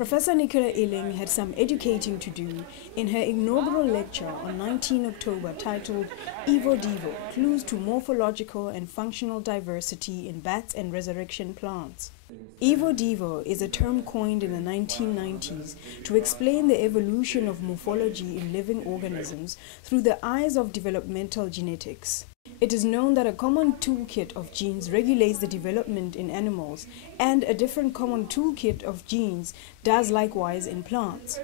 Professor Nicola had some educating to do in her inaugural lecture on 19 October titled Evo Devo, Clues to Morphological and Functional Diversity in Bats and Resurrection Plants. Evo Devo is a term coined in the 1990s to explain the evolution of morphology in living organisms through the eyes of developmental genetics. It is known that a common toolkit of genes regulates the development in animals, and a different common toolkit of genes does likewise in plants.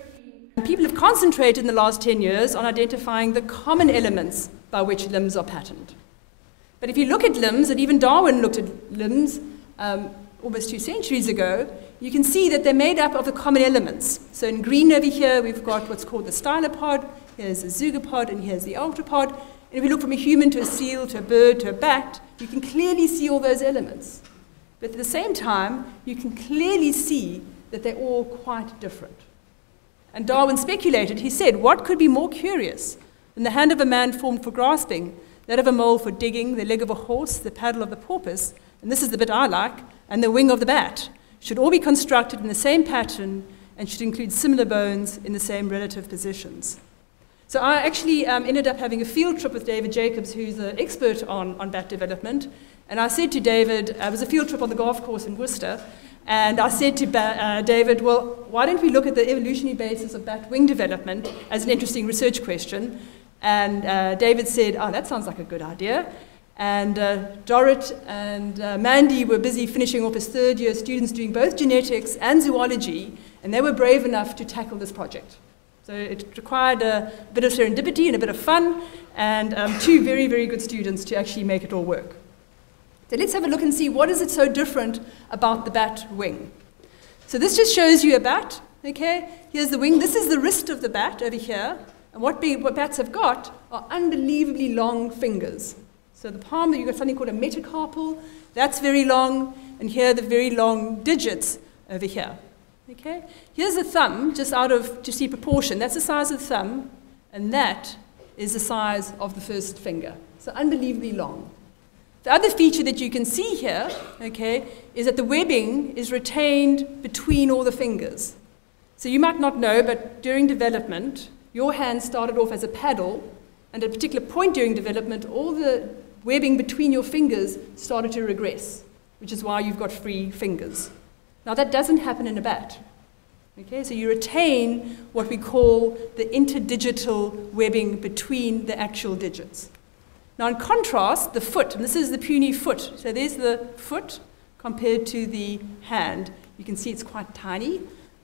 People have concentrated in the last 10 years on identifying the common elements by which limbs are patterned. But if you look at limbs, and even Darwin looked at limbs almost 2 centuries ago, you can see that they're made up of the common elements. So in green over here, we've got what's called the stylopod, here's the zeugopod, and here's the arthropod. And if you look from a human to a seal, to a bird, to a bat, you can clearly see all those elements. But at the same time, you can clearly see that they're all quite different. And Darwin speculated, he said, what could be more curious than the hand of a man formed for grasping, that of a mole for digging, the leg of a horse, the paddle of the porpoise, and this is the bit I like, and the wing of the bat, should all be constructed in the same pattern and should include similar bones in the same relative positions. So I actually ended up having a field trip with David Jacobs, who's an expert on bat development. And I said to David, it was a field trip on the golf course in Worcester, and I said to David, well, why don't we look at the evolutionary basis of bat wing development as an interesting research question? And David said, oh, that sounds like a good idea. And Dorrit and Mandy were busy finishing off as third-year students doing both genetics and zoology, and they were brave enough to tackle this project. So it required a bit of serendipity and a bit of fun, and 2 very, very good students to actually make it all work. So let's have a look and see what is it so different about the bat wing. So this just shows you a bat, okay? Here's the wing. This is the wrist of the bat over here, and what bats have got are unbelievably long fingers. So the palm, you've got something called a metacarpal, that's very long, and here are the very long digits over here. Okay? Here's the thumb, just to see proportion. That's the size of the thumb, and that is the size of the first finger. So unbelievably long. The other feature that you can see here, okay, is that the webbing is retained between all the fingers. So you might not know, but during development, your hand started off as a paddle, and at a particular point during development, all the webbing between your fingers started to regress, which is why you've got free fingers. Now, that doesn't happen in a bat. Okay, so you retain what we call the interdigital webbing between the actual digits. Now, in contrast, the foot, and this is the puny foot. So there's the foot compared to the hand. You can see it's quite tiny.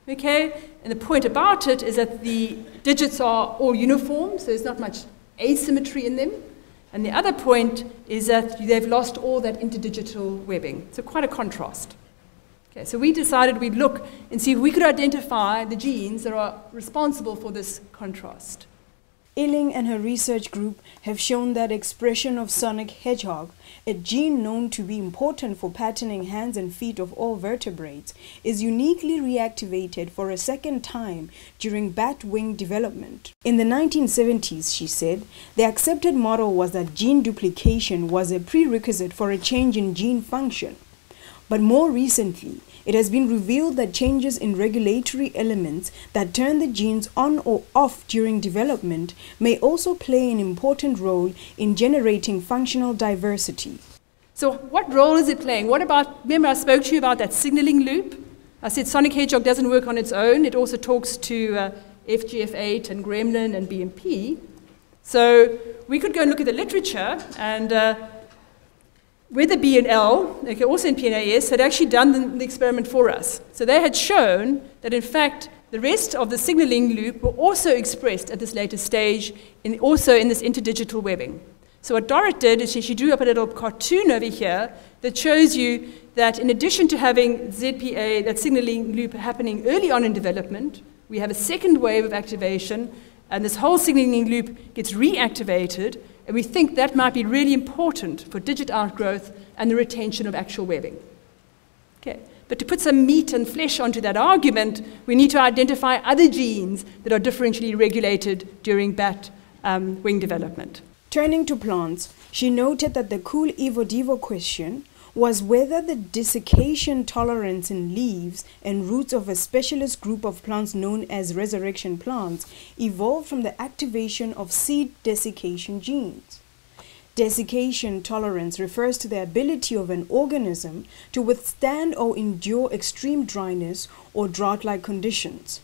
Okay, and the point about it is that the digits are all uniform, so there's not much asymmetry in them. And the other point is that they've lost all that interdigital webbing. So quite a contrast. Okay, so we decided we'd look and see if we could identify the genes that are responsible for this contrast. Illing and her research group have shown that expression of sonic hedgehog, a gene known to be important for patterning hands and feet of all vertebrates, is uniquely reactivated for a second time during bat wing development. In the 1970s, she said, the accepted model was that gene duplication was a prerequisite for a change in gene function. But more recently, it has been revealed that changes in regulatory elements that turn the genes on or off during development may also play an important role in generating functional diversity. So what role is it playing? What about, remember I spoke to you about that signaling loop? I said sonic hedgehog doesn't work on its own. It also talks to FGF8 and gremlin and BMP. So we could go and look at the literature, and whether B and L, okay, also in PNAS, had actually done the experiment for us. So they had shown that, in fact, the rest of the signaling loop were also expressed at this later stage, also in this interdigital webbing. So what Dorrit did is she drew up a little cartoon over here that shows you that in addition to having ZPA, that signaling loop happening early on in development, we have a second wave of activation, and this whole signaling loop gets reactivated. And we think that might be really important for digit outgrowth and the retention of actual webbing. Okay. But to put some meat and flesh onto that argument, we need to identify other genes that are differentially regulated during bat wing development. Turning to plants, she noted that the cool Evo Devo question was whether the desiccation tolerance in leaves and roots of a specialist group of plants known as resurrection plants evolved from the activation of seed desiccation genes. Desiccation tolerance refers to the ability of an organism to withstand or endure extreme dryness or drought-like conditions.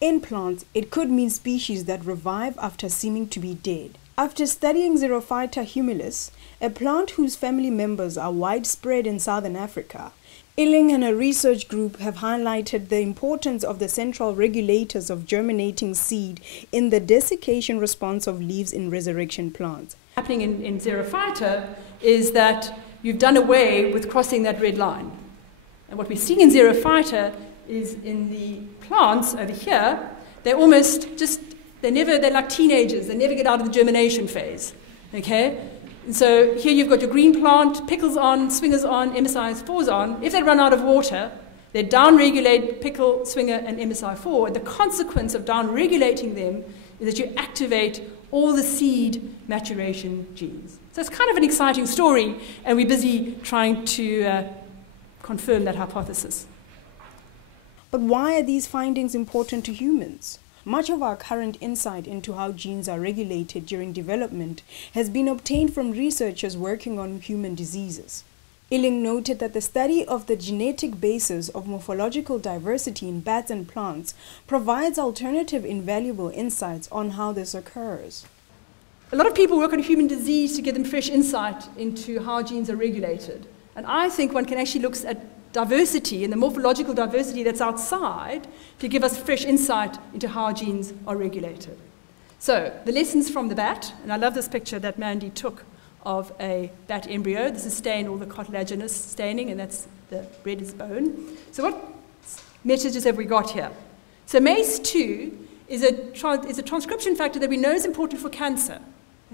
In plants, it could mean species that revive after seeming to be dead. After studying Xerophyta humilis, a plant whose family members are widespread in southern Africa, Illing and her research group have highlighted the importance of the central regulators of germinating seed in the desiccation response of leaves in resurrection plants. Happening in Xerophyta is that you've done away with crossing that red line. And what we're seeing in Xerophyta is in the plants over here, they're like teenagers. They never get out of the germination phase, okay? And so here you've got your green plant, pickles on, swingers on, MSI4s on. If they run out of water, they downregulate pickle, swinger, and MSI4. And the consequence of downregulating them is that you activate all the seed maturation genes. So it's kind of an exciting story, and we're busy trying to confirm that hypothesis. But why are these findings important to humans? Much of our current insight into how genes are regulated during development has been obtained from researchers working on human diseases. Illing noted that the study of the genetic basis of morphological diversity in bats and plants provides alternative invaluable insights on how this occurs. A lot of people work on human disease to give them fresh insight into how genes are regulated. And I think one can actually look at diversity and the morphological diversity that's outside to give us fresh insight into how genes are regulated. So, the lessons from the bat, and I love this picture that Mandy took of a bat embryo. This is stained, all the cartilaginous staining, and that's the red is bone. So what messages have we got here? So MACE2 is a transcription factor that we know is important for cancer.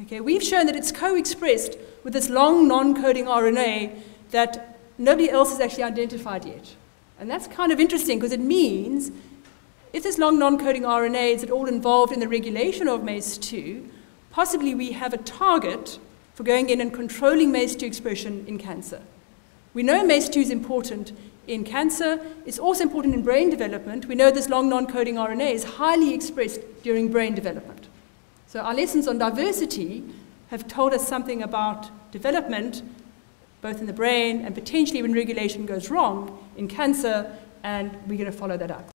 Okay, we've shown that it's co-expressed with this long non-coding RNA that nobody else has actually identified yet. And that's kind of interesting because it means if this long non-coding RNA is at all involved in the regulation of MACE2, possibly we have a target for going in and controlling MACE2 expression in cancer. We know MACE2 is important in cancer. It's also important in brain development. We know this long non-coding RNA is highly expressed during brain development. So our lessons on diversity have told us something about development, both in the brain and potentially when regulation goes wrong in cancer, and we're going to follow that up.